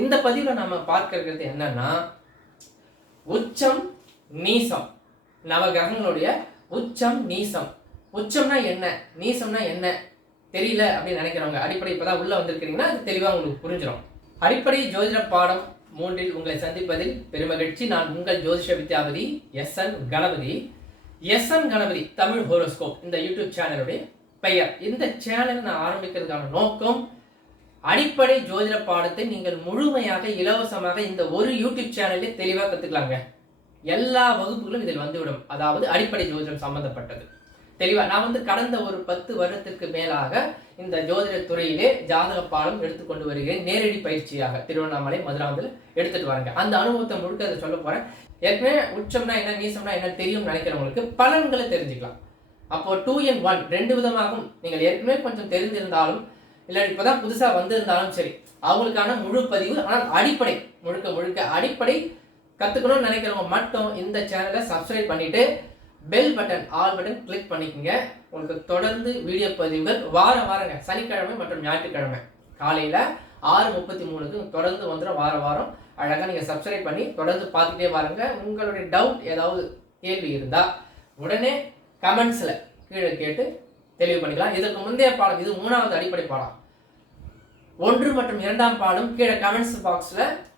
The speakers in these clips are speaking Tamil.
இந்த பதிவில் நம்ம பார்க்கிறது என்னன்னா உச்சம் நீசம், நவகிரகங்களுடைய உச்சம் நீசம். உச்சம்னா என்ன, நீசம்னா என்ன தெரியல அப்படின்னு நினைக்கிறவங்க அடிப்படை இப்பதான் உள்ள வந்திருக்கிறீங்கன்னா அது தெளிவாக உங்களுக்கு புரிஞ்சிடும். அடிப்படை ஜோதிட பாடம் 3 உங்களை சந்திப்பதில் பெருமகிழ்ச்சி. நான் உங்கள் ஜோதிஷ வித்யாபதி SN Ganapathi. SN Ganapathi Tamil horoscope இந்த யூடியூப் சேனலுடைய பெயர். இந்த சேனல் நான் ஆரம்பிக்கிறதுக்கான நோக்கம், அடிப்படை ஜோதிட பாடத்தை நீங்கள் முழுமையாக இலவசமாக இந்த ஒரு யூடியூப் சேனல்லே தெளிவாக கற்றுக்கலாங்க. எல்லா வகுப்புகளும் இதில் வந்துவிடும். அதாவது அடிப்படை ஜோதிடம் சம்பந்தப்பட்டது தெளிவா. நான் கடந்த ஒரு 10 வருடத்திற்கு மேலாக இந்த ஜோதிட துறையிலே ஜாதக பாடம் எடுத்துக்கொண்டு வருகிறேன். நேரடி பயிற்சியாக திருவண்ணாமலை, மதுராவில் எடுத்துட்டு வரேங்க. அந்த அனுபவத்தை முழுக்க அதை சொல்ல போறேன். ஏற்கனவே உச்சம்னா என்ன, நீசம்னா என்ன தெரியும் நினைக்கிறவங்களுக்கு பலன்களை தெரிஞ்சுக்கலாம். அப்போ 2 in 1 2 விதமாகவும் நீங்கள் ஏற்கனவே கொஞ்சம் தெரிந்திருந்தாலும் இல்லை இப்போதான் புதுசாக வந்திருந்தாலும் சரி, அவங்களுக்கான முழு பதிவு. ஆனால் அடிப்படை முழுக்க அடிப்படை கற்றுக்கணும்னு நினைக்கிறவங்க மட்டும் இந்த சேனலை சப்ஸ்கிரைப் பண்ணிட்டு bell button, all button click பண்ணிக்கோங்க. உங்களுக்கு தொடர்ந்து வீடியோ பதிவுகள் வாரங்க சனிக்கிழமை மற்றும் ஞாயிற்றுக்கிழமை காலையில் 6:33 தொடர்ந்து வந்துடும். வாரம் அழகாக நீங்கள் சப்ஸ்கிரைப் பண்ணி தொடர்ந்து பார்த்துட்டே வாருங்க. உங்களுடைய டவுட் ஏதாவது கேள்வி இருந்தால் உடனே கமெண்ட்ஸில் கீழே கேட்டு தெளிவு பண்ணிக்கலாம். இதற்கு முந்தைய பாடம், இது 3வது அடிப்படை பாடம். 1 மற்றும் 2ஆம் பாடம் கீழே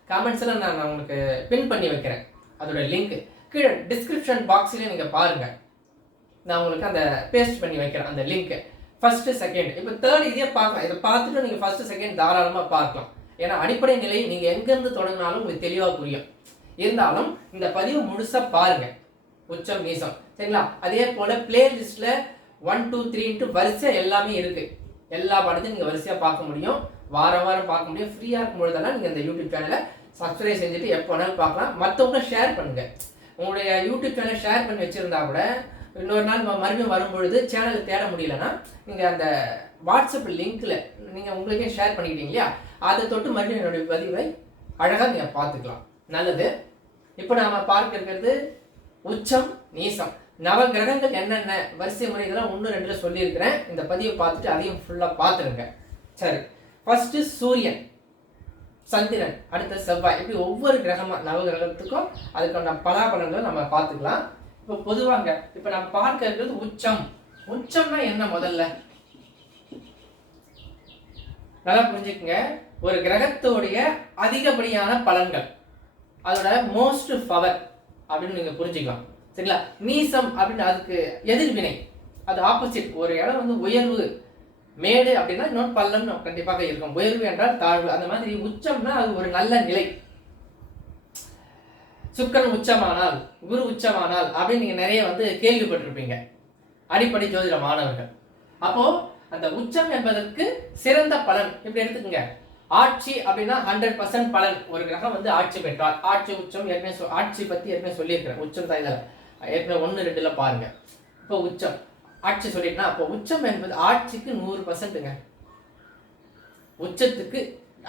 கமெண்ட்ஸில் நான் உங்களுக்கு பின் பண்ணி வைக்கிறேன். அதோட லிங்க் கீழே டிஸ்கிரிப்ஷன் பாக்ஸில் நீங்கள் பாருங்கள். நான் உங்களுக்கு அந்த பேஸ்ட் பண்ணி வைக்கிறேன் அந்த லிங்க். ஃபர்ஸ்ட் செகண்ட் இப்போ தேர்ட் இதே பார்க்கலாம். இதை பார்த்துட்டு நீங்கள் ஃபர்ஸ்ட் செகண்ட் தாராளமாக பார்க்கலாம். ஏன்னா அடிப்படை நிலை நீங்கள் எங்கேருந்து தொடங்கினாலும் உங்களுக்கு தெளிவாக புரியும். இருந்தாலும் இந்த பதிவு முழுசாக பாருங்கள். உச்சம் நீசம் சரிங்களா. அதே போல் பிளேலிஸ்ட்டில் 1 2 3 வரிசை எல்லாமே இருக்கு. எல்லா பாடத்தையும் நீங்கள் வரிசையாக பார்க்க முடியும். வாரம் பார்க்க முடியும். ஃப்ரீயாக இருக்கும் பொழுதெல்லாம் நீங்கள் இந்த யூடியூப் சேனலை சப்ஸ்கிரைப் செஞ்சுட்டு எப்போ வேணாலும் பார்க்கலாம். மற்றவங்க ஷேர் பண்ணுங்க. உங்களுடைய யூடியூப் சேனலை ஷேர் பண்ணி வச்சிருந்தா கூட இன்னொரு நாள் மறுபடியும் வரும்பொழுது சேனலை தேட முடியலன்னா நீங்கள் அந்த வாட்ஸ்அப் லிங்க்ல நீங்கள் உங்களுக்கே ஷேர் பண்ணிக்கிட்டீங்க இல்லையா, அதை தொட்டு மறுபடியும் என்னுடைய பதிவை அழகாக நீங்கள் பார்த்துக்கலாம். நல்லது. இப்போ நாம் பார்க்க இருக்கிறது உச்சம் நீசம். நவகிரகங்கள் என்னென்ன வரிசை முறை இதெல்லாம் 1 2 சொல்லியிருக்கிறேன். இந்த பதிவை பார்த்துட்டு அதையும் ஃபுல்லாக பார்த்துருங்க. சரி, ஃபர்ஸ்ட் சூரியன், சந்திரன், அடுத்த செவ்வாய், இப்படி ஒவ்வொரு கிரகமா நவகிரகத்துக்கும் அதுக்கான பலாபலன்களை நம்ம பார்த்துக்கலாம். இப்போ பொதுவாங்க இப்போ நம்ம பார்க்க இருக்கிறது உச்சம். உச்சம்னா என்ன முதல்ல நல்லா புரிஞ்சுக்குங்க. ஒரு கிரகத்தோடைய அதிகப்படியான பலன்கள், அதோட மோஸ்ட் பவர் அப்படின்னு நீங்க புரிஞ்சுக்கலாம் சரிங்களா. நீசம் அப்படின்னு அதுக்கு எதிர்வினை, அது ஆப்போசிட். ஒரு இடம் உயர்வு மேடு அப்படின்னா இன்னொரு பள்ளம் கண்டிப்பாக இருக்கும். உயர்வு என்றால் தாழ்வு. அந்த மாதிரி உச்சம்னா அது ஒரு நல்ல நிலை. சுக்கிரன் உச்சமானால், குரு உச்சமானால் அப்படின்னு நீங்க நிறைய கேள்விப்பட்டிருப்பீங்க அடிப்படை ஜோதிட மாணவர்கள். அப்போ அந்த உச்சம் என்பதற்கு சிறந்த பலன் இப்படி எடுத்துக்கோங்க. ஆட்சி அப்படின்னா 100% பலன். ஒரு கிரகம் ஆட்சி பெற்றால், ஆட்சி உச்சம் ஏற்கனவே ஆட்சி பத்தி ஏற்கனவே சொல்லியிருக்கிறேன். உச்சம் தான் இதில் ஏற்கனவே 1 2 பாருங்க. இப்போ உச்சம் ஆட்சி சொல்லிட்டுனா அப்போ உச்சம் என்பது ஆட்சிக்கு 100%ங்க. உச்சத்துக்கு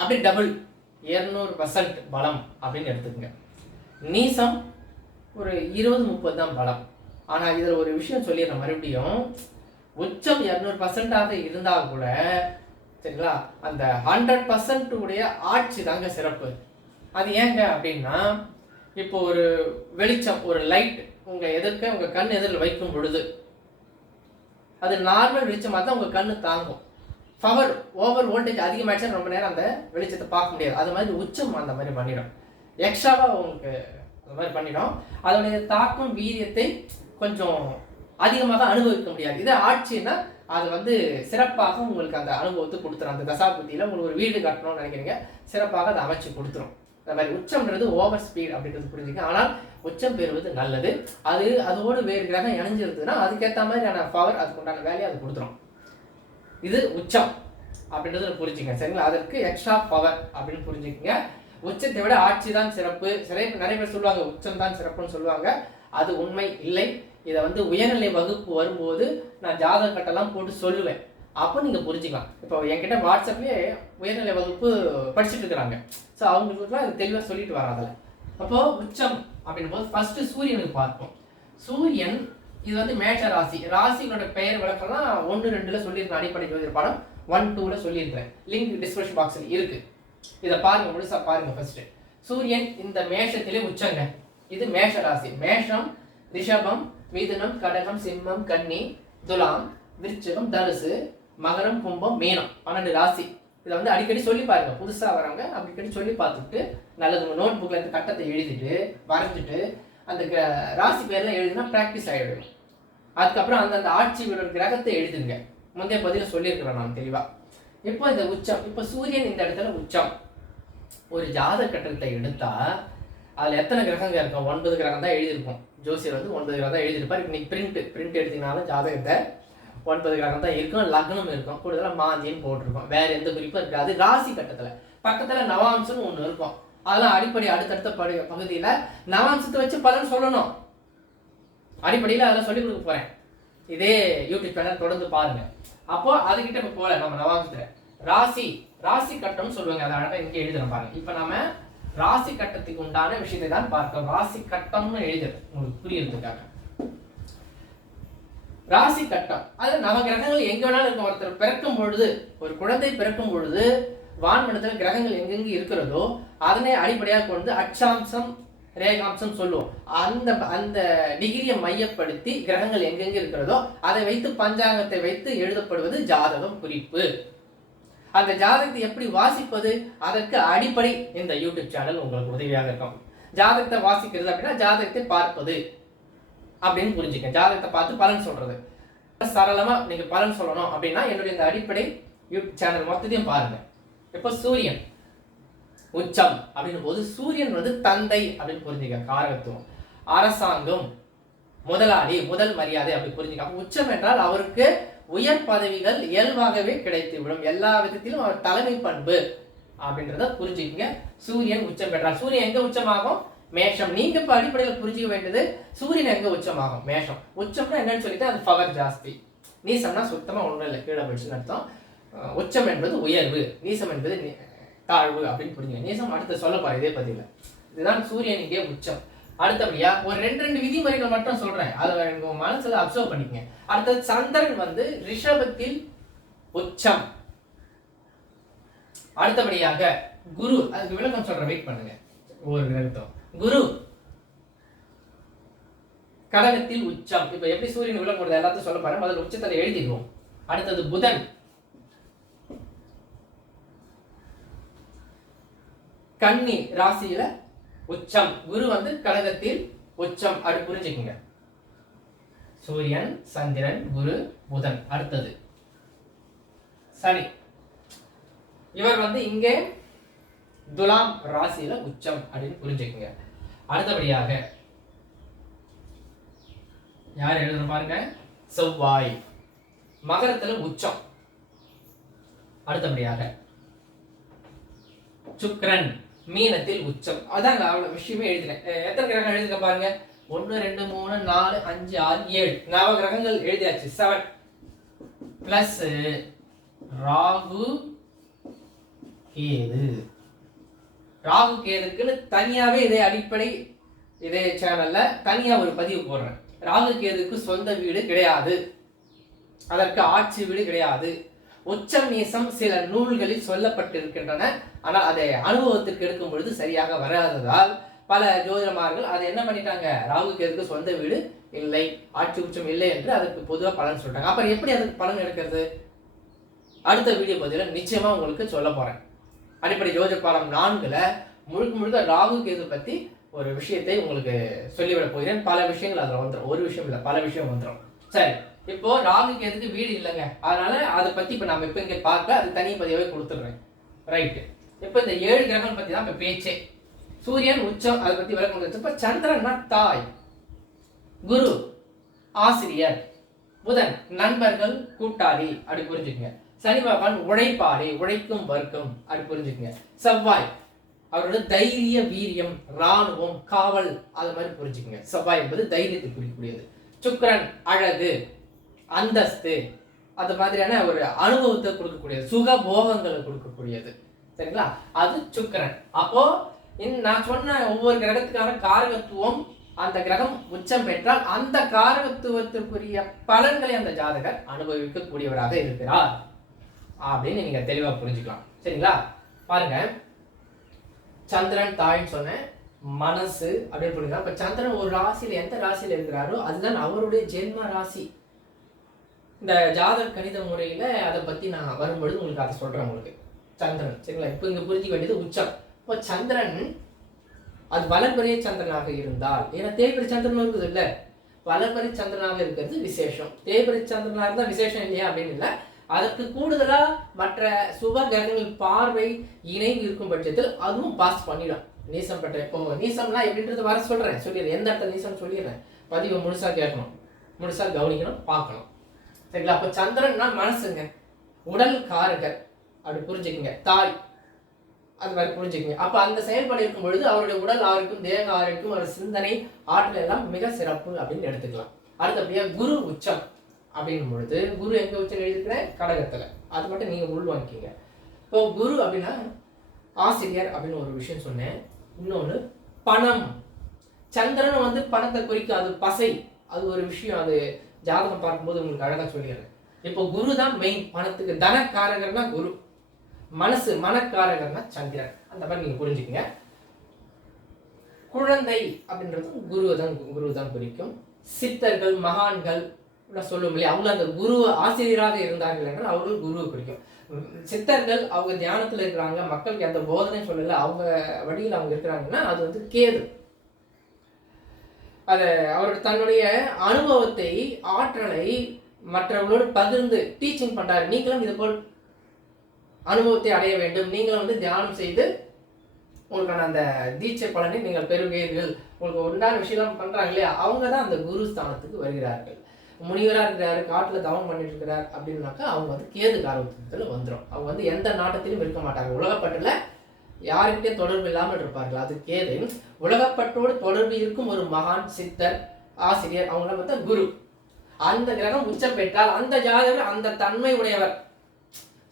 அப்படி டபுள் 200% பலம் அப்படின்னு எடுத்துக்கங்க. நீசம் ஒரு 20-30 தான் பலம். ஆனா இதுல ஒரு விஷயம் சொல்லிடுறேன் மறுபடியும். உச்சம் 200%ஆக இருந்தா கூட சரிங்களா, அந்த 100% உடைய ஆட்சி தாங்க சிறப்பு. அது ஏங்க அப்படின்னா, இப்போ ஒரு வெளிச்சம், ஒரு லைட் உங்க எதிர்க்க உங்க கண் எதிரில் வைக்கும் பொழுது அது நார்மல் வெளிச்சமாக தான் உங்க கண்ணு தாங்கும். பவர் ஓவர் வோல்டேஜ் அதிகமாகிடுச்சா ரொம்ப நேரம் அந்த வெளிச்சத்தை பார்க்க முடியாது. அது மாதிரி உச்சம் அந்த மாதிரி பண்ணிடும். எக்ஸ்ட்ராவா உங்களுக்கு அந்த மாதிரி பண்ணிடும். அதனுடைய தாக்கம் வீரியத்தை கொஞ்சம் அதிகமாக அனுபவிக்க முடியாது. இதே ஆட்சின்னா அது சிறப்பாக உங்களுக்கு அந்த அனுபவத்தை கொடுத்துரும். அந்த தசாபுத்தியில உங்களுக்கு ஒரு வீடு கட்டணும்னு நினைக்கிறீங்க, சிறப்பாக அதை அமைச்சு கொடுத்துரும். அந்த மாதிரி உச்சம்ன்றது ஓவர் ஸ்பீட் அப்படின்றது புரிஞ்சுக்க. ஆனால் உச்சம் பெறுவது நல்லது. அதோடு வேறு கிரகம் இணைஞ்சிருந்ததுன்னா அதுக்கேற்ற மாதிரியான பவர், அதுக்கு உண்டான வேலையை அது கொடுத்துரும். இது உச்சம் அப்படின்றது புரிஞ்சுங்க சரிங்களா. அதற்கு எக்ஸ்ட்ரா பவர் அப்படின்னு புரிஞ்சுக்கங்க. உச்சத்தை விட ஆட்சி தான் சிறப்பு. நிறைய பேர் சொல்லுவாங்க உச்சம் தான் சிறப்புன்னு சொல்லுவாங்க. அது உண்மை இல்லை. இதை உயர்நிலை வகுப்பு வரும்போது நான் ஜாதக கட்டெல்லாம் போட்டு சொல்லுவேன். அப்போ நீங்க புரிஞ்சுக்கலாம். இப்போ என்கிட்ட வாட்ஸ்அப்லேயே உயர்நிலை வகுப்பு படிச்சுட்டு இருக்கிறாங்க. ஸோ அவங்களுக்குலாம் இது தெளிவாக சொல்லிட்டு வராதில்ல. அப்போ உச்சம் அப்படின் போது ஃபர்ஸ்ட் சூரியனுக்கு பார்ப்போம். சூரியன் இது மேஷ ராசி. ராசிகளோட பெயர் விளக்கம்லாம் 1 2 சொல்லியிருக்கேன். அடிப்படை ஜோதிட பாடம் 1 2 சொல்லியிருக்கிறேன். லிங்க் டிஸ்கிரிப்ஷன் பாக்ஸில் இருக்கு. இதை பாருங்க, முழுசா பாருங்க. ஃபர்ஸ்ட் சூரியன் இந்த மேஷத்திலே உச்சங்க. இது மேஷ ராசி. மேஷம், ரிஷபம், மிதுனம், கடகம், சிம்மம், கன்னி, துலாம், விருச்சிகம், தனுசு, மகரம், கும்பம், மீனம், 12 ராசி. இதை வந்து அடிக்கடி சொல்லி பாருங்க. புதுசா வரவங்க அடிக்கடி சொல்லி பார்த்துட்டு நல்லது நோட் புக்ல இருந்து கட்டத்தை எழுதிட்டு வரைஞ்சிட்டு அந்த ராசி பேர்லாம் எழுதினா ப்ராக்டிஸ் ஆகிடும். அதுக்கப்புறம் அந்த ஆட்சி வீடு கிரகத்தை எழுதுங்க. முந்தைய பதில சொல்லியிருக்கிறேன் நான் தெளிவா. இப்போ இந்த உச்சம், இப்போ சூரியன் இந்த இடத்துல உச்சம். ஒரு ஜாதக கட்டத்தை எடுத்தா அதுல எத்தனை கிரகங்கள் இருக்கும்? 9 கிரகம் தான் எழுதியிருக்கும். ஜோசியர் வந்து 9 கிரகம் தான் எழுதியிருப்பார். இன்னைக்கு பிரிண்ட் எடுத்தீங்கனாலும் ஜாதகத்தை 9 கிரகம் தான் இருக்கும். லக்னம் இருக்கும், கூடுதலாக மாந்தின்னு போட்டிருக்கும். வேற எந்த குறிப்பும் இருக்காது. ராசி கட்டத்துல பக்கத்துல நவாம்சம் ஒண்ணு இருக்கும். அதெல்லாம் அடிப்படை அடுத்தடுத்த பகுதியில நவாம்சத்தை வச்சு பலன் சொல்லணும். அடிப்படையில் அதெல்லாம் சொல்லி கொடுக்க போறேன். இதே யூடியூப் சேனல் தொடர்ந்து பாருங்க. அப்போ அதுகிட்ட இப்ப போல நம்ம நவாம்சத்துல ராசி கட்டம்னு சொல்லுவாங்க. அதை அழகா இங்கே எழுதுறோம் பாருங்க. இப்ப நம்ம ராசி கட்டத்துக்கு உண்டான விஷயத்தை தான் பார்க்கிறோம். ராசி கட்டம்னு எழுதுறது உங்களுக்கு புரியறதுக்காக. ராசி கட்டம் அது நவகிரகங்கள் எங்க வேணாலும் இருக்கும். ஒருத்தர் பிறக்கும் பொழுது, ஒரு குழந்தை பிறக்கும் பொழுது வான்மண்டலத்தில் கிரகங்கள் எங்கெங்க இருக்கிறதோ அதனை அடிப்படையாக கொண்டு அச்சாம்சம் ரேகாம்சம் சொல்லுவோம். அந்த டிகிரியை மையப்படுத்தி கிரகங்கள் எங்கெங்க இருக்கிறதோ அதை வைத்து பஞ்சாங்கத்தை வைத்து எழுதப்படுவது ஜாதகம் குறிப்பு. அந்த ஜாதகத்தை எப்படி வாசிப்பது, அதற்கு அடிப்படை இந்த யூடியூப் சேனல் உங்களுக்கு உதவியாக இருக்கும். ஜாதகத்தை வாசிக்கிறது அப்படின்னா ஜாதகத்தை பார்ப்பது அப்படின்னு புரிஞ்சுக்க. ஜாதகத்தை பார்த்து பலன் சொல்றது. சரளமா நீங்க பலன் சொல்லணும் அப்படின்னா என்னுடைய இந்த அடிப்படை யூடியூப் சேனல் மொத்தத்தையும் பாருங்க. இப்போ சூரியன் உச்சம் அப்படின்னு போது சூரியன் வந்து தந்தை அப்படின்னு புரிஞ்சுக்க. காரகத்துவம், அரசாங்கம், முதலாளி, முதல் மரியாதை அப்படி புரிஞ்சுக்க. அப்ப உச்சம் என்றால் அவருக்கு உயர் பதவிகள் இயல்பாகவே கிடைத்து விடும். எல்லா விதத்திலும் அவர் தலைமை பண்பு அப்படின்றத புரிஞ்சுக்கங்க. சூரியன் உச்சம் பெற்றால் சூரியன் எங்க உச்சமாகும்? மேஷம். நீங்க இப்ப அடிப்படையில் புரிஞ்சுக்க வேண்டியது சூரியன் எங்க உச்சமாகும்? மேஷம். உச்சம்னா என்னன்னு சொல்லிட்டு அது பவர் ஜாஸ்தி. நீசம்னா சுத்தமா ஒண்ணும் இல்லை, கீழே போயிடுச்சுன்னு அர்த்தம். உச்சம் என்பது உயர்வு, நீசம் என்பது தாழ்வு அப்படின்னு புரிஞ்சுங்க. நீசம் அடுத்து சொல்ல போறேன் இதே பதில. இதுதான் சூரியன் இங்கே உச்சம். அடுத்தபடியா ஒரு 2 விதிமுறைகள் மட்டும் சொல்றேன். அதை உங்க மனசுல அப்சர்வ் பண்ணிக்கங்க. அடுத்தது சந்திரன் வந்து ரிஷபத்தில் உச்சம். அடுத்தபடியாக குரு, அதுக்கு விளக்கம் சொல்றேன், வெயிட் பண்ணுங்க. ஒரு கிரகத்தம் குரு கடகத்தில் உச்சம். இப்ப எப்படி சூரியன் விளக்கம் கொடுத்த எல்லாத்தையும் சொல்ல பாருங்க. முதல்ல உச்சத்துல எழுதிடுவோம். அடுத்தது புதன் கன்னி ராசியில உச்சம். குரு வந்து கடகத்தில் உச்சம். அப்படி புரிஞ்சுக்குங்க. சூரியன், சந்திரன், குரு, புதன். அடுத்தது சனி. இவர் வந்து இங்கே துலாம் ராசியில உச்சம் அப்படின்னு புரிஞ்சுக்குங்க. அடுத்தபடியாக யார் எழுதணும் பாருங்க? செவ்வாய் மகரத்துல உச்சம். அடுத்தபடியாக சுக்கிரன் மீனத்தில் உச்சம். அதான் அவ்வளவு விஷயமே எழுதினேன். எத்தனை கிரகம் எழுதுங்க பாருங்க? 1 2 3 4 5 6 7 நவ கிரகங்கள் எழுதியாச்சு. 7 பிளஸ் ராகு கேது. ராகு கேதுக்குன்னு தனியாவே இதே அடிப்படை இதே சேனல்ல தனியா ஒரு பதிவு போடுறேன். ராகு கேதுக்கு சொந்த வீடு கிடையாது, அதற்கு ஆட்சி வீடு கிடையாது. உச்சம் நீசம் சில நூல்களில் சொல்லப்பட்டிருக்கின்றன. ஆனால் அதை அனுபவத்திற்கு எடுக்கும் பொழுது சரியாக வராததால் பல ஜோதிடமார்கள் அதை என்ன பண்ணிட்டாங்க? ராகு கேதுக்கு சொந்த வீடு இல்லை, ஆட்சி உச்சம் இல்லை என்று அதுக்கு பொதுவாக பலன் சொல்றாங்க. அப்புறம் எப்படி அதுக்கு பலன் எடுக்கிறது? அடுத்த வீடியோ பதில நிச்சயமா உங்களுக்கு சொல்ல போறேன். அடிப்படை ஜோதிட பாடம் 4ல முழுக்க ராகு கேது பத்தி ஒரு விஷயத்தை உங்களுக்கு சொல்லிவிட போகிறேன். பல விஷயங்கள் அதுல வந்துடும். ஒரு விஷயம் இல்லை, பல விஷயம் வந்துடும். சரி, இப்போ ராகு கேதுக்கு வீடு இல்லைங்க, அதனால அதை பத்தி இப்ப நம்ம இப்ப இங்க பார்க்க அது தனி பதிவாவே கொடுத்துடுறேன். ரைட்டு. இப்போ இந்த 7 கிரகங்கள் பத்தி தான் இப்ப பேச்சே. சூரியன் உச்சம், அதை பத்தி விளக்கம் கொடுத்து. இப்ப சந்திரன்னா தாய், குரு ஆசிரியர், புதன் நண்பர்கள் கூட்டாளி அப்படி புரிஞ்சுக்கங்க. சனி பகவான் உழைப்பாளி, உழைக்கும் வர்க்கம் அப்படி புரிஞ்சுக்கங்க. செவ்வாய் அவரோட தைரிய வீரியம், ராணுவம், காவல் அது மாதிரி புரிஞ்சுக்கங்க. செவ்வாய் என்பது தைரியத்தை குறிக்கக்கூடியது. சுக்கிரன் அழகு, அந்தஸ்து, அது மாதிரியான ஒரு அனுபவத்தை கொடுக்கக்கூடியது, சுக போகங்களை கொடுக்கக்கூடியது. சரிங்களா? அது சுக்கிரன். அப்போ நான் சொன்ன ஒவ்வொரு கிரகத்துக்கான காரகத்துவம், அந்த கிரகம் உச்சம் பெற்றால் அந்த காரகத்துவத்திற்குரிய பலன்களை அந்த ஜாதகர் அனுபவிக்க கூடியவராக இருக்கிறார் அப்படின்னு நீங்க தெளிவா புரிஞ்சுக்கலாம். சரிங்களா? பாருங்க, சந்திரன் தாய்ன்னு சொன்னேன், மனசு அப்படின்னு புரியுதா? இப்ப சந்திரன் ஒரு ராசியில எந்த ராசியில இருக்கிறாரோ அதுதான் அவருடைய ஜென்ம ராசி. இந்த ஜாதக கணித முறையில அதை பத்தி நான் வரும்பொழுது உங்களுக்கு அதை சொல்றேன் உங்களுக்கு. சந்திரன் சரிங்களா? இப்போ இங்க புரிஞ்சிக்க வேண்டியது உச்சம். இப்போ சந்திரன் அது வளர்பெரிய சந்திரனாக இருந்தால், ஏன்னா தேய்பிரை சந்திரன் இருக்குது இல்ல, வளர்பெரிய சந்திரனாக இருக்கிறது விசேஷம். தேய்பிரை சந்திரனாக இருந்தால் விசேஷம் இல்லையா அப்படின்னு இல்லை, அதற்கு கூடுதலா மற்ற சுப கிரகங்கள் பார்வை இணைவு இருக்கும் பட்சத்தில் அதுவும் பாஸ் பண்ணிடும். நீசம் பெற்ற இப்போ நீசம்னா எப்படின்றது வர சொல்லிடுறேன், எந்த இடத்துல நீசம் சொல்லிடுறேன். பதிவை முழுசா கேட்கணும், முழுசா கவனிக்கணும், பார்க்கணும் சரிங்களா? அப்போ சந்திரன்னா மனசுங்க, உடல் காரகர் அப்படி புரிஞ்சுக்குங்க, தாய் அது மாதிரி புரிஞ்சுக்குங்க. அப்ப அந்த செயல்பாடு இருக்கும் பொழுது அவருடைய உடல் ஆரோக்கியம், தேக ஆரோக்கியம், ஒரு சிந்தனை ஆற்றல் எல்லாம் மிக சிறப்பு அப்படின்னு எடுத்துக்கலாம். அடுத்தபடியா குரு உச்சம் அப்படின்னும் பொழுது, குரு எங்க உச்சம் எழுதிக்கிறேன்? கடகத்துல. அது மட்டும் நீங்க உள்வாங்கிக்கிங்க. இப்போ குரு அப்படின்னா ஆசிரியர் அப்படின்னு ஒரு விஷயம் சொன்னேன். இன்னொன்னு பணம். சந்திரன் வந்து பணத்தை குறிக்காது, பசை, அது ஒரு விஷயம். அது ஜாதகம் பார்க்கும்போது உங்களுக்கு அழகா சொல்லிடுறேன். இப்போ குரு தான் மெயின், பணத்துக்கு தனக்காரகர்னா குரு, மனசு மனக்காரகர்னா சந்திரன். அந்த மாதிரி நீங்க புரிஞ்சுக்கங்க. குழந்தை அப்படின்றது குரு தான் குறிக்கும். சித்தர்கள் மகான்கள் சொல்லும் இல்லையா, அவங்க அந்த குரு ஆசிரியராக இருந்தார்கள் என்றால் அவர்கள் குருவை குறிக்கும். சித்தர்கள் அவங்க தியானத்துல இருக்கிறாங்க, மக்களுக்கு அந்த போதனை சொல்லல, அவங்க வழியில் அவங்க இருக்கிறாங்கன்னா அது வந்து கேது. அதை அவர் தன்னுடைய அனுபவத்தை ஆற்றலை மற்றவர்களோடு பகிர்ந்து டீச்சிங் பண்றாரு. நீங்களும் இது போல் அனுபவத்தை அடைய வேண்டும், நீங்களும் வந்து தியானம் செய்து உங்களுக்கான அந்த தீட்சை பலனை நீங்கள் பெறுவீர்கள், உங்களுக்கு உண்டான விஷயம் பண்றாங்க இல்லையா, அவங்க தான் அந்த குரு ஸ்தானத்துக்கு வருகிறார்கள். முனிவராக இருக்கிறாரு, காட்டுல தவம் பண்ணிட்டு இருக்கிறார் அப்படின்னாக்கா அவங்க வந்து கேது காரகத்துல வந்துடும். அவங்க வந்து எந்த நாட்டத்திலும் இருக்க மாட்டாங்க, உலகப்பட்டுல யாருக்கிட்டே தொடர்பு இல்லாமல் இருப்பார்கள், அது கேது. உலகப்பட்டோடு தொடர்பு இருக்கும் ஒரு மகான், சித்தர், ஆசிரியர், அவங்கள பார்த்தா குரு. அந்த கிரகம் உச்சம் பெற்றால் அந்த ஜாதகர் அந்த தன்மை உடையவர்.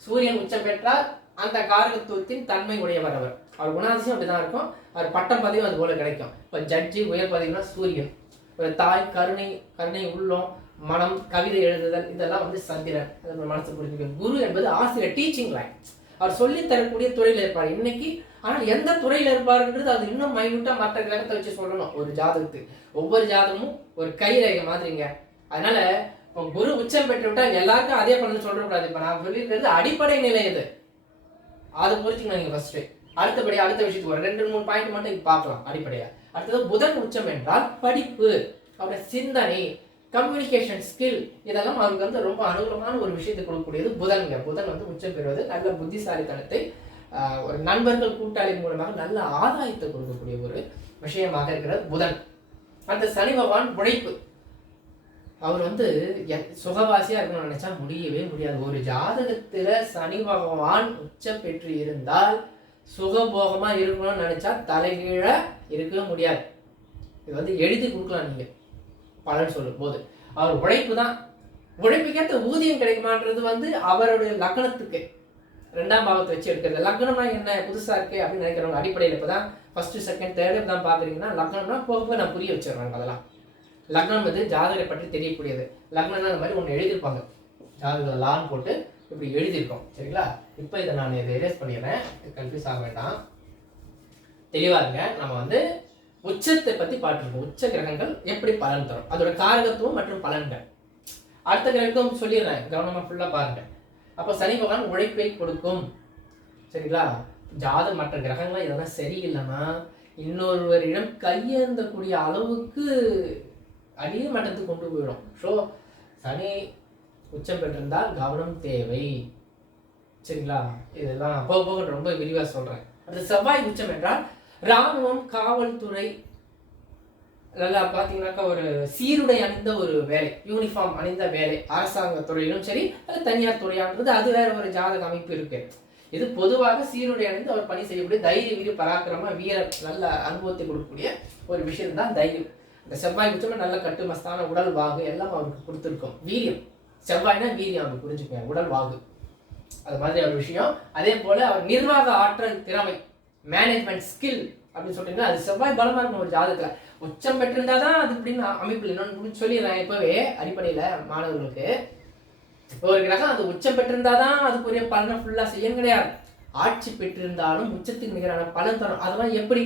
சூரியன் உச்சம் பெற்றால் அந்த காரகத்துவத்தின் தன்மை உடையவர் அவர். அவர் குணாதிசயம் அப்படிதான் இருக்கும். அவர் பட்டம் பதவியும் அது போல கிடைக்கும். இப்ப ஜட்ஜி உயர் பதவினா சூரியன். ஒரு தாய், கருணை உள்ளம், மனம், கவிதை எழுதுதல், இதெல்லாம் வந்து சந்திரன். அதை மனசு புரிஞ்சுக்கணும். குரு என்பது ஆசிரியர், டீச்சிங் லைன். அவர் சொல்லி தரக்கூடிய துறையில இருப்பார் இன்னைக்கு. ஆனால் எந்த துறையில இருப்பாருன்றது அது இன்னும் மைனூட்டா மற்ற கிரகத்தை வச்சு சொல்லணும். ஒரு ஜாதகத்துக்கு ஒவ்வொரு ஜாதகமும் ஒரு கைரேகை மாதிரிங்க. அதனால குரு உச்சம் பெற்று விட்டால் எல்லாருக்கும் அதே பண்ணு சொல்லக்கூடாது. இப்ப நான் சொல்லியிருக்கிறது அடிப்படை நிலை இது, அதை புரிஞ்சுக்கணும் நீங்க ஃபர்ஸ்ட். அடுத்தபடி அடுத்த விஷயத்துக்கு ஒரு 2-3 பாயிண்ட் மட்டும் பார்க்கலாம் அடிப்படையா. அடுத்தது புதன் உச்சம் என்றால் படிப்பு, அவருடைய சிந்தனை, கம்யூனிகேஷன் ஸ்கில், இதெல்லாம் அவருக்கு வந்து ரொம்ப அனுகூலமான ஒரு விஷயத்தை கொடுக்கக்கூடியது புதன்ங்க. புதன் வந்து உச்சம் பெறுவது நல்ல புத்திசாலித்தனத்தை, ஒரு நண்பர்கள் கூட்டாளி மூலமாக நல்ல ஆதாயத்தை கொடுக்கக்கூடிய ஒரு விஷயமாக இருக்கிறது புதன். அந்த சனி பகவான் உழைப்பு, அவர் வந்து சுகவாசியா இருக்கணும்னு நினைச்சா முடியவே முடியாது. ஒரு ஜாதகத்துல சனி பகவான் உச்சம் பெற்று இருந்தால் சுகபோகமா இருக்கணும்னு நினைச்சா தலைகீழ இருக்கவே முடியாது. இது வந்து எழுதி கொடுக்கலாம் நீங்க பலன் சொல்லும் போது. அவர் உழைப்பு தான், உழைப்புக்கேற்ற ஊதியம் கிடைக்குமான்றது வந்து அவருடைய லக்னத்துக்கு 2ஆம் பாவத்தை வச்சு எடுக்கிறது. லக்னம்னா என்ன புதுசா இருக்கு அப்படின்னு நினைக்கிறவங்க அடிப்படையில் இப்பதான் ஃபர்ஸ்ட் செகண்ட் தேர்ட் தான் பாக்குறீங்கன்னா, லக்னம்னா போக நான் புரிய வச்சிடுறாங்க. அதெல்லாம் லக்னம் வந்து ஜாதகரை பற்றி தெரியக்கூடியது. லக்னம்னா அந்த மாதிரி ஒன்று எழுதியிருப்பாங்க, ஜாதகம் லான் போட்டு இப்படி எழுதியிருக்கோம் சரிங்களா. இப்போ இதை நான் இதை எரேஸ் பண்ணிடுறேன், கன்ஃபியூஸ் ஆக வேண்டாம், தெளிவா இருங்க. நம்ம வந்து உச்சத்தை பத்தி பார்த்துருக்கோம். உச்ச கிரகங்கள் எப்படி பலன் தரும், அதோட காரகத்துவம் மற்றும் பலன்கள். அடுத்த கிரகத்துவம் சொல்லிடுறேன், கவனமா ஃபுல்லா பாருங்க. அப்போ சனி பகவான் உழைப்பை கொடுக்கும் சரிங்களா. ஜாதகம் மற்ற கிரகங்கள்லாம் இதெல்லாம் சரியில்லைன்னா இன்னொருவரிடம் கையேந்தக்கூடிய அளவுக்கு அடிய மட்டத்துக்கு கொண்டு போயிடும். ஸோ சனி உச்சம் பெற்றிருந்தால் கவனம் தேவை சரிங்களா. இதெல்லாம் போக போக ரொம்ப விரிவாக சொல்றேன். அது செவ்வாய் உச்சம் என்றால் இராணுவம், காவல்துறை, நல்லா பார்த்தீங்கன்னாக்கா ஒரு சீருடை அணிந்த ஒரு வேலை, யூனிஃபார்ம் அணிந்த வேலை, அரசாங்க துறையிலும் சரி அது தனியார் துறையானது அது வேற ஒரு ஜாதக அமைப்பு இருக்கு. இது பொதுவாக சீருடை அணிந்து அவர் பணி செய்யக்கூடிய தைரிய, வீர, பராக்கிரம, வீர, நல்ல அனுபவத்தை கொடுக்கக்கூடிய ஒரு விஷயம் தான் தைரியம். இந்த செவ்வாய் உச்சமா நல்ல கட்டுமஸ்தான உடல் வாகு எல்லாம் அவருக்கு கொடுத்துருக்கோம். வீரியம், செவ்வாய்னா வீரியம், அவர் புரிஞ்சுக்கோங்க, உடல் வாகு அது மாதிரி ஒரு விஷயம். அதே போல அவர் நிர்வாக ஆற்றல், திறமை, மேனேஜ்மெண்ட் ஸ்கில் அப்படின்னு சொல்றீங்கன்னா அது செவ்வாய் பலமா இருக்கும் ஒரு ஜாதகத்துல. உச்சம் பெற்றிருந்தாதான் அது அப்படின்னு அமைப்பில் இன்னொன்று சொல்லிடுறேன் இப்பவே அடிப்படையில மாணவர்களுக்கு. இப்போ ஒரு கிரகம் அது உச்சம் பெற்றிருந்தாதான் அதுக்குரிய பலனை ஃபுல்லா செய்ய கிடையாது. ஆட்சி பெற்றிருந்தாலும் உச்சத்துக்கு நிகரான பலன் தரும். அதெல்லாம் எப்படி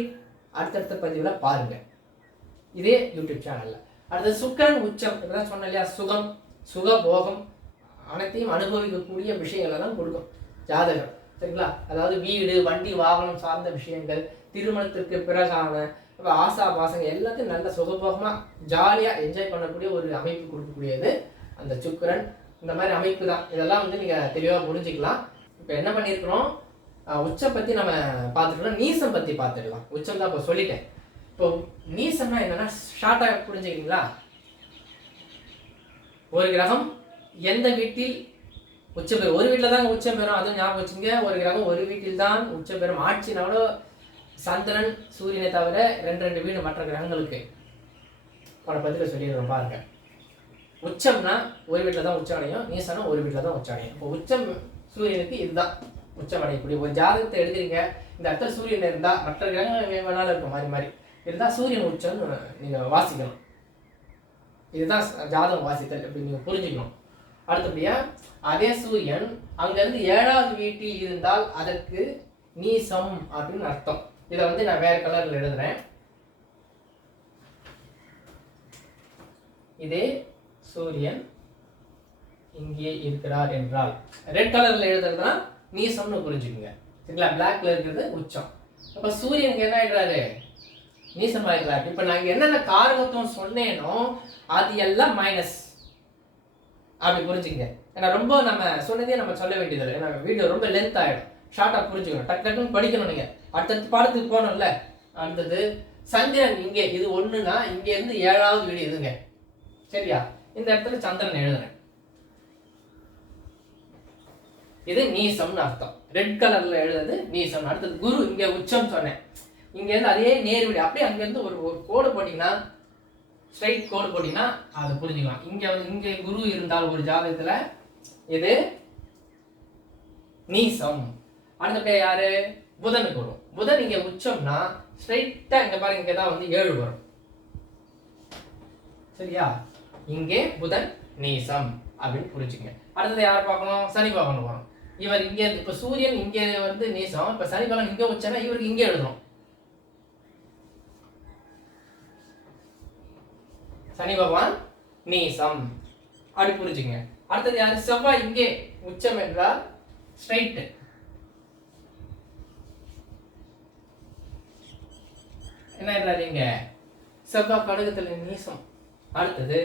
அடுத்தடுத்த பதிவில் பாருங்க இதே யூடியூப் சேனல்ல. அடுத்தது சுக்கிரன் உச்சம். இப்பதான் சொன்ன இல்லையா, சுகம் சுகபோகம் அனைத்தையும் அனுபவிக்கக்கூடிய விஷயங்கள் எல்லாம் கொடுக்கும் ஜாதகம். சரிங்களா? அதாவது வீடு வண்டி வாகனம் சார்ந்த விஷயங்கள், திருமணத்திற்கு பிறகான ஆசா பாசங்கள் எல்லாத்தையும் நல்ல சுகபோகமா ஜாலியா என்ஜாய் பண்ணக்கூடிய ஒரு அமைப்பு கொடுக்கக்கூடியது அந்த சுக்கிரன். இந்த மாதிரி அமைப்பு தான். இதெல்லாம் வந்து நீங்க தெளிவா புரிஞ்சுக்கலாம். இப்போ என்ன பண்ணியிருக்கிறோம், உச்சம் பத்தி நம்ம பார்த்துட்டோம், நீசம் பத்தி பார்த்துடலாம். உச்சம் தான் இப்போ சொல்லிட்டேன். இப்போ நீசம்னா என்னன்னா ஷார்ட்டா புரிஞ்சுக்கிறீங்களா? ஒரு கிரகம் எந்த வீட்டில் உச்சம் பெறும், ஒரு வீட்டில் தான் உச்சம் பெறும், அதுவும் ஞாபகம் வச்சுங்க. ஒரு கிரகம் ஒரு வீட்டில் தான் உச்சம் பெறும். ஆட்சினால சந்திரன் சூரியனை தவிர ரெண்டு வீடு மற்ற கிரகங்களுக்கு பல பதில சொல்லிடுறோம் பாருங்க. உச்சம்னா ஒரு வீட்டில் தான் உச்சம் அடையும், நீசம்னா ஒரு வீட்டில் தான் உச்சம் அடையும். இப்போ உச்சம் சூரியனுக்கு இதுதான் உச்சம் அடையக்கூடிய ஒரு ஜாதகத்தை எழுதுறீங்க. இந்த இடத்துல சூரியன் இருந்தால் மற்ற கிரகங்கள் வேணாலும் இருக்கும், மாறி மாறி இருந்தால் சூரியன் உச்சம்னு நீங்கள் வாசிக்கணும். இதுதான் ஜாதகம் வாசித்தல், அப்படி நீங்கள் புரிஞ்சுக்கணும். அடுத்தபடியா அதே சூரியன் அங்கிருந்து 7வது வீட்டில் இருந்தால் அதற்கு நீசம் அப்படின்னு அர்த்தம். இதை வந்து நான் வேற கலர்ல எழுதுறேன். இதே சூரியன் இங்கே இருக்கிறார் என்றால் ரெட் கலர்ல எழுதுறதுனா நீசம்னு புரிஞ்சுக்குங்க. சரிங்களா? பிளாக்ல இருக்கிறது உச்சம். அப்ப சூரியனுக்கு என்ன ஆயிடுறாரு, நீசம் ஆயிடுறாரு. இப்ப நாங்க என்னென்ன காரகத்துவம் சொன்னேனோ அது எல்லாம் மைனஸ், அப்படி புரிஞ்சுக்கங்க. ஏன்னா ரொம்ப நம்ம சொன்னதே நம்ம சொல்ல வேண்டியதில்லை, ஏன்னா வீடியோ ரொம்ப லென்த் ஆயிடும். ஷார்ட்டா புரிஞ்சுக்கணும், டக்கு டக்குன்னு படிக்கணும். நீங்க அடுத்தடுத்து பாடத்துக்கு போகணும்ல. அடுத்தது சந்திரன் இங்கே, இது ஒண்ணுனா இங்க இருந்து 7வது வீடு இதுங்க. சரியா? இந்த இடத்துல சந்திரன் எழுதுறேன், இது நீசம்னு அர்த்தம். ரெட் கலர்ல எழுதுறது நீசம். அடுத்தது குரு இங்க உச்சம் சொன்னேன், இங்க இருந்து அதே நேர் வீடு. அப்படியே அங்க இருந்து ஒரு கோடு போட்டீங்கன்னா, ஸ்ட்ரைட் கோடு போட்டீங்கன்னா அதை புரிஞ்சுக்கலாம். இங்க குரு இருந்தால் ஒரு ஜாதகத்துல இது நீசம். அடுத்த யாரு, புதனுக்கு வரும். புதன் இங்க உச்சம்னா ஸ்ட்ரைட்டா இங்க பாருங்க, இங்க தான் வந்து 7 வரும். சரியா? இங்கே புதன் நீசம் அப்படின்னு புரிஞ்சுங்க. அடுத்தது யாரை பார்க்கணும், சனி பகவான் வரும். இவர் இங்க இப்ப சூரியன் இங்க வந்து நீசம், இப்ப சனி பகவான் இங்க உச்சம்னா இவருக்கு இங்க எழுதணும், சனி பகவான் நீசம் அப்படி புரிஞ்சுங்க. அடுத்தது யாரு, செவ்வாய் இங்கே உச்சம் என்றால் ஸ்ட்ரைட். என்ன என்றாங்க, செவ்வாய் கடகத்துல நீசம். அடுத்தது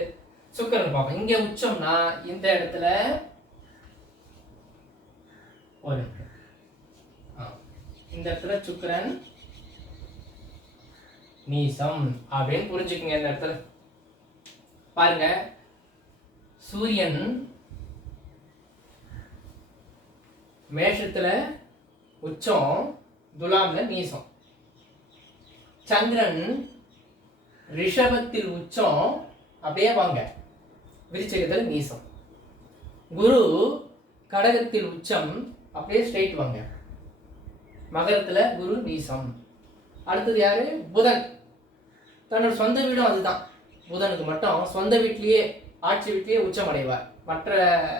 சுக்கிரன் பார்ப்போம், இங்க உச்சம்னா இந்த இடத்துல ஒரு இந்த இடத்துல சுக்கிரன் நீசம் அப்படின்னு புரிஞ்சுக்குங்க. இந்த இடத்துல பாருங்க, சூரியன் மேஷத்துல உச்சம், துலாம்ல நீசம். சந்திரன் ரிஷபத்தில் உச்சம், அப்படியே வாங்க விருச்சிகத்தில் நீசம். குரு கடகத்தில் உச்சம், அப்படியே ஸ்ட்ரைட் வாங்க. மகரத்துல குரு நீசம். அடுத்தது யாரு, புதன். தன்னோட சொந்த வீடும் அதுதான். புதனுக்கு மட்டும் சொந்த வீட்லயே ஆட்சி வீட்லயே உச்சம் அடைவார். மற்ற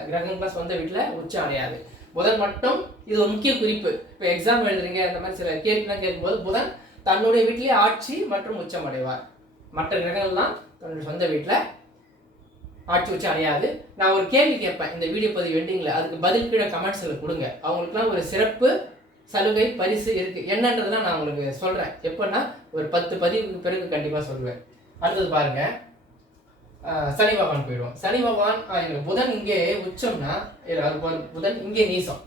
கிரகங்கள்லாம் சொந்த வீட்டுல உச்சம் அடையாது. புதன் மட்டும், இது ஒரு முக்கிய குறிப்பு. இப்போ எக்ஸாம் எழுதுறீங்க, இந்த மாதிரி சில கேள்விலாம் கேட்கும்போது புதன் தன்னுடைய வீட்டிலேயே ஆட்சி மற்றும் உச்சம் அடைவார். மற்ற கிரகங்கள்லாம் தன்னுடைய சொந்த வீட்டில் ஆட்சி உச்சம் அடையாது. நான் ஒரு கேள்வி கேட்பேன் இந்த வீடியோ பதிவு எண்டிங்கில், அதுக்கு பதில் கீழே கமெண்ட்ஸில் கொடுங்க. அவங்களுக்குலாம் ஒரு சிறப்பு சலுகை பரிசு இருக்கு. என்னன்றதுலாம் நான் உங்களுக்கு சொல்றேன். எப்பன்னா ஒரு 10 பதிவுக்கு பிறகு கண்டிப்பா சொல்லுவேன். அடுத்தது பாருங்க, சனி பகவான் போயிடுவோம். சனி பகவான் புதன் இங்கே உச்சம்னா, புதன் இங்கே நீசம்.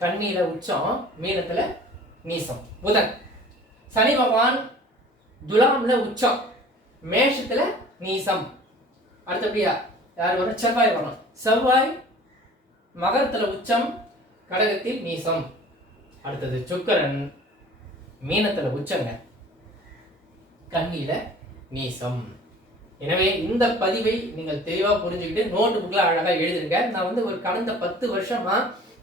கன்னியில உச்சம், மீனத்துல நீசம் புதன். சனி பகவான் துலாம்ல உச்சம், மேஷத்துல நீசம். அடுத்தபடியா யார் வரும், செவ்வாய் வரும். செவ்வாய் மகரத்துல உச்சம், கடகத்தில் நீசம். அடுத்தது சுக்கிரன் மீனத்துல உச்சங்க, கன்னியில நீசம். எனவே இந்த பதிவை நீங்கள் தெளிவா புரிஞ்சுக்கிட்டு நோட்டு புக்ல அழகா எழுதுங்க. நான் வந்து ஒரு கடந்த 10 வருஷமா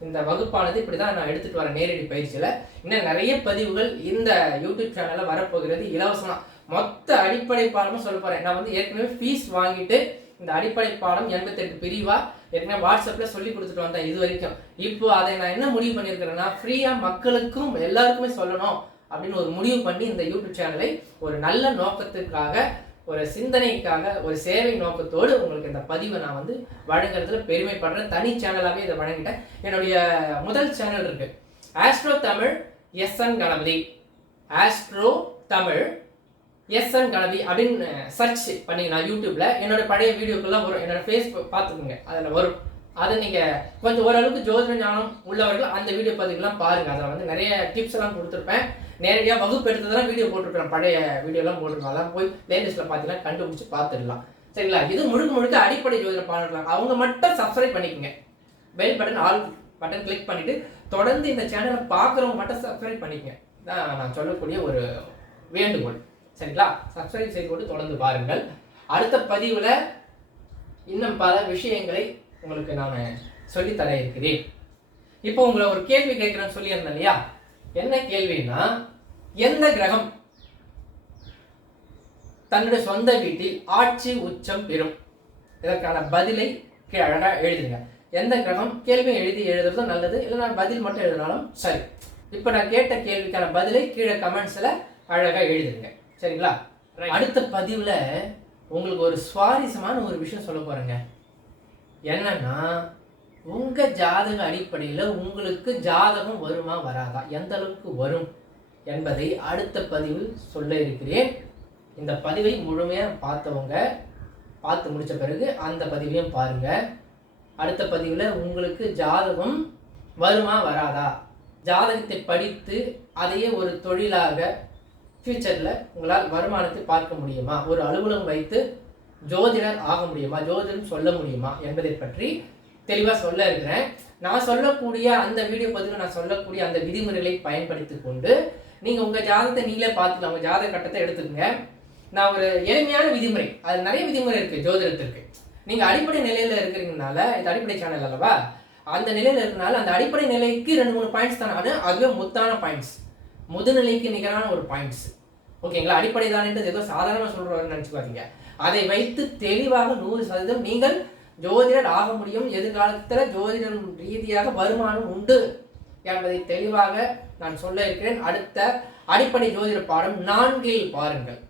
இந்த வகுப்பானது இப்படிதான் நான் எடுத்துட்டு வரேன் நேரடி பயிற்சியில. இன்னும் நிறைய பதிவுகள் இந்த யூடியூப் சேனல்ல வரப்போகிறது இலவசமா. மொத்த அடிப்படை பாடமும் சொல்ல போறேன். நான் வந்து ஏற்கனவே ஃபீஸ் வாங்கிட்டு இந்த அடிப்படை பாடம் 88 பிரிவா ஏற்கனவே வாட்ஸ்அப்ல சொல்லி கொடுத்துட்டு வந்தேன் இது வரைக்கும். இப்போ அதை நான் என்ன முடிவு பண்ணியிருக்கிறேன்னா, ஃப்ரீயா மக்களுக்கும் எல்லாருக்குமே சொல்லணும் அப்படின்னு ஒரு முடிவு பண்ணி இந்த யூடியூப் சேனலை ஒரு நல்ல நோக்கத்துக்காக, ஒரு சிந்தனைக்காக, ஒரு சேவை நோக்கத்தோடு உங்களுக்கு இந்த பதிவை நான் வந்து வழங்குறதுல பெருமைப்படுறேன். தனி சேனலாகவே இதை வழங்கிட்டேன். என்னுடைய முதல் சேனல் இருக்கு, Astro Tamil SN Ganapathi. Astro Tamil SN Ganapathi அப்படின்னு சர்ச் பண்ணீங்கன்னா யூடியூப்ல என்னோட பழைய வீடியோக்கெல்லாம் வரும். என்னோட ஃபேஸ்புக் பார்த்துக்குங்க, அதில் வரும். அதை நீங்கள் கொஞ்சம் ஓரளவுக்கு ஜோதிட ஞானம் உள்ளவர்கள் அந்த வீடியோ பதிவுலாம் பாருங்க. அதில் வந்து நிறைய டிப்ஸ் எல்லாம் கொடுத்துருப்பேன். நேரடியாக வகுப்பு எடுத்ததெல்லாம் வீடியோ போட்டிருக்கிறேன், பழைய வீடியோலாம் போட்டிருக்கோம். அதெல்லாம் போய் பிளேலிஸ்ட்டில் பார்த்தீங்கன்னா கண்டுபிடிச்சி பார்த்துடலாம். சரிங்களா? இது முழுக்க முழுக்க அடிப்படை ஜோதிட பாடலாம். அவங்க மட்டும் சப்ஸ்கிரைப் பண்ணிக்கோங்க. Bell button all button click பண்ணிட்டு தொடர்ந்து இந்த சேனலை பார்க்குறவங்க மட்டும் சப்ஸ்கிரைப் பண்ணிக்கங்க. தான் நான் சொல்லக்கூடிய ஒரு வேண்டுகோள். சரிங்களா? சப்ஸ்கிரைப் செய்து கொண்டு தொடர்ந்து பாருங்கள். அடுத்த பதிவில் இன்னும் பல விஷயங்களை உங்களுக்கு நான் சொல்லித்தர இருக்கிறேன். இப்போ உங்களை ஒரு கேள்வி கேட்கிறேன்னு சொல்லியிருந்தேன் இல்லையா? என்ன கேள்வின்னா, எந்த கிரகம் தன்னுடைய சொந்த வீட்டில் ஆட்சி உச்சம் பெறும்? இதற்கான பதிலை அழகாக எழுதுங்க. எந்த கிரகம் கேள்வி எழுதுறது நல்லது, இல்லை நான் பதில் மட்டும் எழுதினாலும் சரி. இப்போ நான் கேட்ட கேள்விக்கான பதிலை கீழே கமெண்ட்ஸில் அழகாக எழுதுங்க. சரிங்களா? அடுத்த பதிவில் உங்களுக்கு ஒரு சுவாரஸ்யமான ஒரு விஷயம் சொல்ல போகிறேங்க. என்னன்னா, உங்கள் ஜாதக அடிப்படையில் உங்களுக்கு ஜாதகம் வருமா வராதா, எந்த அளவுக்கு வரும் என்பதை அடுத்த பதிவில் சொல்ல இருக்கிறேன். இந்த பதிவை முழுமையாக பார்த்தவங்க பார்த்து முடித்த பிறகு அந்த பதிவையும் பாருங்கள். அடுத்த பதிவில் உங்களுக்கு ஜாதகம் வருமா வராதா, ஜாதகத்தை படித்து அதையே ஒரு தொழிலாக ஃபியூச்சரில் உங்களால் வருமானத்தை பார்க்க முடியுமா, ஒரு அலுவலகம் வைத்து ஜோதிடர் ஆக முடியுமா, ஜோதிடம் சொல்ல முடியுமா என்பதை பற்றி தெளிவாக சொல்ல இருக்கிறேன். நான் சொல்லக்கூடிய அந்த வீடியோ பதிவில் நான் சொல்லக்கூடிய அந்த விதிமுறைகளை பயன்படுத்தி கொண்டு நீங்கள் உங்கள் ஜாதகத்தை நீங்களே பார்த்துக்கலாம். உங்கள் ஜாதக கட்டத்தை எடுத்துக்கோங்க. நான் ஒரு எளிமையான விதிமுறை, அது நிறைய விதிமுறை இருக்குது ஜோதிடத்திற்கு. நீங்கள் அடிப்படை நிலையில் இருக்கிறீங்கனால, இது அடிப்படை சேனல் அல்லவா, அந்த நிலையில் இருக்கிறனால அந்த அடிப்படை நிலைக்கு 2-3 பாயிண்ட்ஸ் தானே, அதுவே முத்தான பாயிண்ட்ஸ், முதுநிலைக்கு நிகரான ஒரு பாயிண்ட்ஸ். ஓகேங்களா? அடிப்படை தானே ஏதோ சாதாரணமாக சொல்கிறோன்னு நினச்சிக்காதீங்க. அதை வைத்து தெளிவாக 100% நீங்கள் ஜோதிடர் ஆக முடியும், எதிர்காலத்தில் ஜோதிடம் ரீதியாக வருமானம் உண்டு என்பதை தெளிவாக நான் சொல்ல இருக்கிறேன். அடுத்த அடிப்படை ஜோதிட பாடம் 4 பாருங்கள்.